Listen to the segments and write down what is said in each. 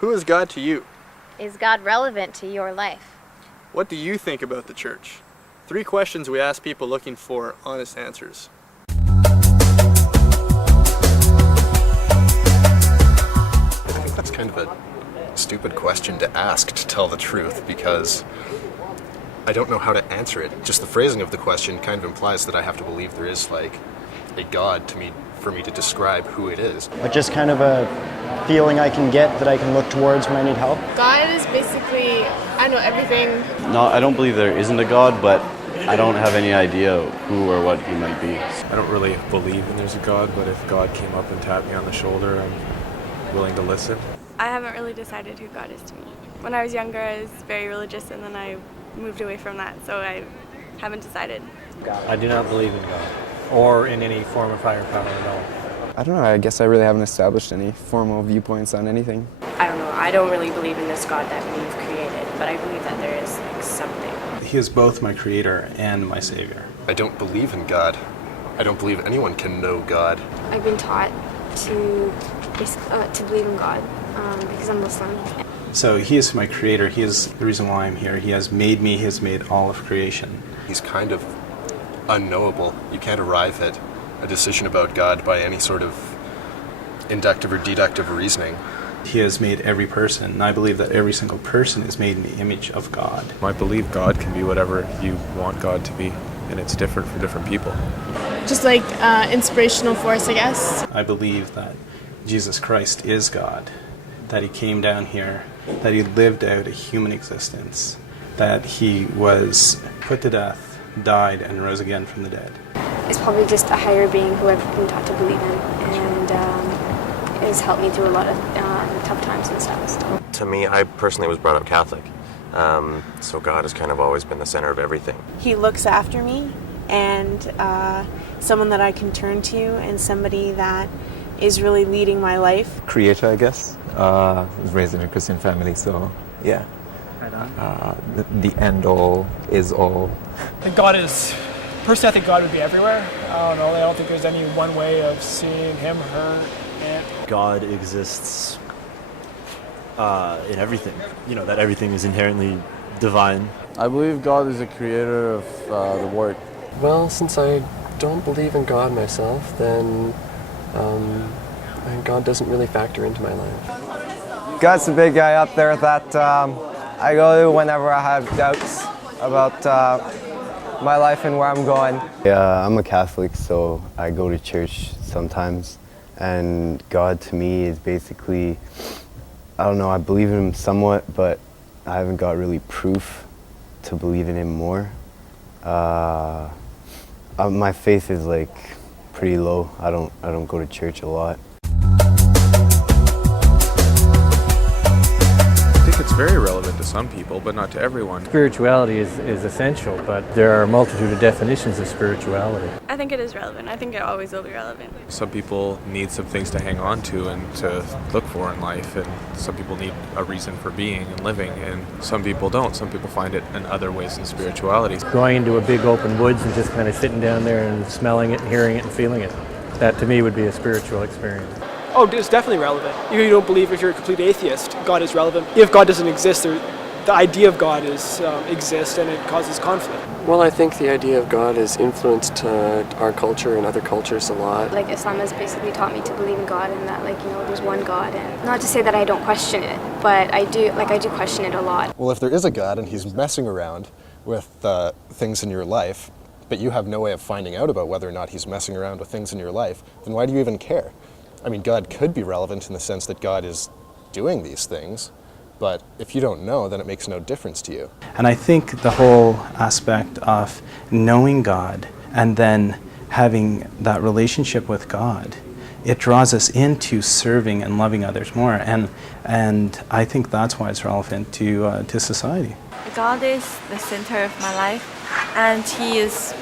Who is God to you? Is God relevant to your life? What do you think about the church? 3 questions we ask people looking for honest answers. I think that's kind of a stupid question to ask, to tell the truth, because I don't know how to answer it. Just the phrasing of the question kind of implies that I have to believe there is like a God to me, for me to describe who it is. But just kind of a feeling I can get that I can look towards when I need help. God is basically, I know everything. No, I don't believe there isn't a God, but I don't have any idea who or what he might be. I don't really believe in there's a God, but if God came up and tapped me on the shoulder, I'm willing to listen. I haven't really decided who God is to me. When I was younger, I was very religious, and then I moved away from that, so I haven't decided. I do not believe in God, or in any form of higher power at all. I don't know, I guess I really haven't established any formal viewpoints on anything. I don't know, I don't really believe in this God that we've created, but I believe that there is like something. He is both my creator and my savior. I don't believe in God. I don't believe anyone can know God. I've been taught to believe in God because I'm Muslim. So he is my creator. He is the reason why I'm here. He has made me. He has made all of creation. He's kind of unknowable. You can't arrive at a decision about God by any sort of inductive or deductive reasoning. He has made every person, and I believe that every single person is made in the image of God. I believe God can be whatever you want God to be, and it's different for different people. Just like inspirational force, I guess. I believe that Jesus Christ is God, that he came down here, that he lived out a human existence, that he was put to death, died, and rose again from the dead. It's probably just a higher being who I've been taught to believe in, and has helped me through a lot of tough times and stuff. To me, I personally was brought up Catholic, so God has kind of always been the center of everything. He looks after me, and someone that I can turn to, and somebody that is really leading my life. Creator, I guess. I was raised in a Christian family, so yeah. The end all is all. I think God is, personally I think God would be everywhere. I don't know, I don't think there's any one way of seeing him or her. God exists in everything, you know, that everything is inherently divine. I believe God is the creator of the world. Well, since I don't believe in God myself, then God doesn't really factor into my life. God's the big guy up there that I go to whenever I have doubts about my life and where I'm going. Yeah, I'm a Catholic, so I go to church sometimes. And God to me is basically, I don't know, I believe in him somewhat, but I haven't got really proof to believe in him more. My faith is like pretty low. I don't go to church a lot. I think it's very relevant to some people, but not to everyone. Spirituality is essential, but there are a multitude of definitions of spirituality. I think it is relevant. I think it always will be relevant. Some people need some things to hang on to and to look for in life, and some people need a reason for being and living, and some people don't. Some people find it in other ways than spirituality. Going into a big open woods and just kind of sitting down there and smelling it, hearing it, and feeling it. That to me would be a spiritual experience. Oh, it's definitely relevant. You don't believe if you're a complete atheist, God is relevant. If God doesn't exist, the idea of God exists and it causes conflict. Well, I think the idea of God has influenced our culture and other cultures a lot. Like Islam has basically taught me to believe in God and that, like, you know, there's one God. And not to say that I don't question it, but I do question it a lot. Well, if there is a God and he's messing around with things in your life, but you have no way of finding out about whether or not he's messing around with things in your life, then why do you even care? I mean, God could be relevant in the sense that God is doing these things, but if you don't know, then it makes no difference to you. And I think the whole aspect of knowing God and then having that relationship with God, it draws us into serving and loving others more, and I think that's why it's relevant to society. God is the center of my life, and he is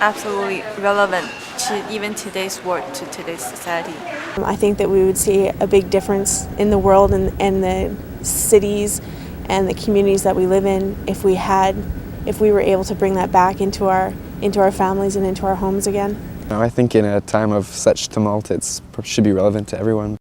absolutely relevant to even today's world, to today's society. I think that we would see a big difference in the world and the cities and the communities that we live in if we were able to bring that back into our families and into our homes again. I think in a time of such tumult, it should be relevant to everyone.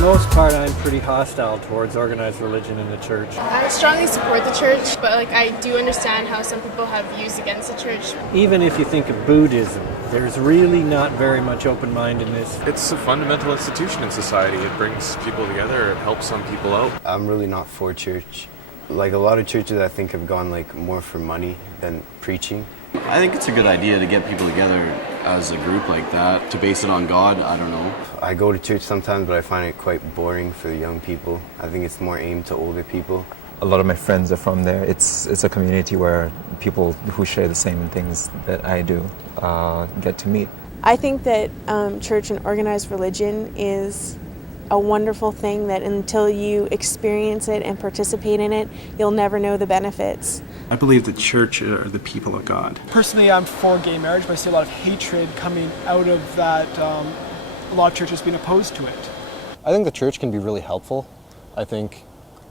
the most part, I'm pretty hostile towards organized religion in the church. I strongly support the church, but I do understand how some people have views against the church. Even if you think of Buddhism, there's really not very much open-mindedness. It's a fundamental institution in society. It brings people together. It helps some people out. I'm really not for church. Like a lot of churches, I think have gone like more for money than preaching. I think it's a good idea to get people together as a group like that. To base it on God, I don't know. I go to church sometimes, but I find it quite boring for the young people. I think it's more aimed to older people. A lot of my friends are from there. It's a community where people who share the same things that I do get to meet. I think that church and organized religion is a wonderful thing that until you experience it and participate in it, you'll never know the benefits. I believe the church are the people of God. Personally, I'm for gay marriage, but I see a lot of hatred coming out of that. A lot of churches being opposed to it. I think the church can be really helpful. I think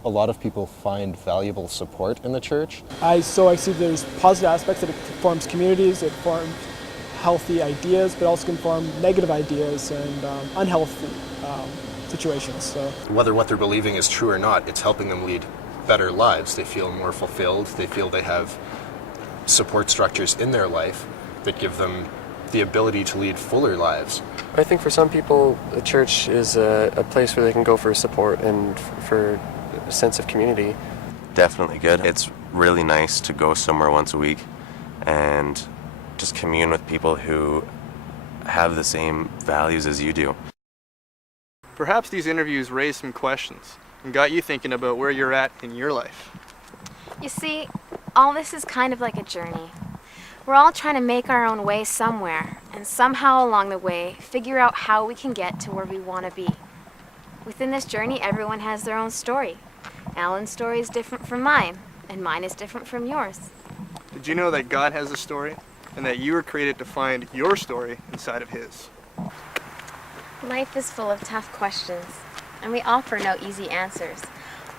a lot of people find valuable support in the church. I see there's positive aspects that it forms communities, it forms healthy ideas, but also can form negative ideas and unhealthy situations. So Whether what they're believing is true or not, it's helping them lead better lives. They feel more fulfilled. They feel they have support structures in their life that give them the ability to lead fuller lives. I think for some people, the church is a place where they can go for support and for a sense of community. Definitely good. It's really nice to go somewhere once a week and just commune with people who have the same values as you do. Perhaps these interviews raised some questions and got you thinking about where you're at in your life. You see, all this is kind of like a journey. We're all trying to make our own way somewhere, and somehow along the way, figure out how we can get to where we want to be. Within this journey, everyone has their own story. Alan's story is different from mine, and mine is different from yours. Did you know that God has a story, and that you were created to find your story inside of His? Life is full of tough questions, and we offer no easy answers.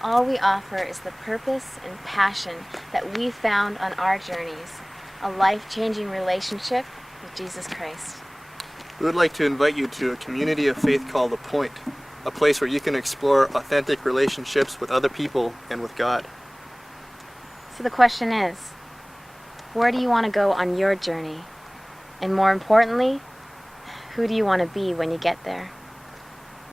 All we offer is the purpose and passion that we found on our journeys, a life-changing relationship with Jesus Christ. We would like to invite you to a community of faith called The Point, a place where you can explore authentic relationships with other people and with God. So the question is, where do you want to go on your journey? And more importantly, who do you want to be when you get there?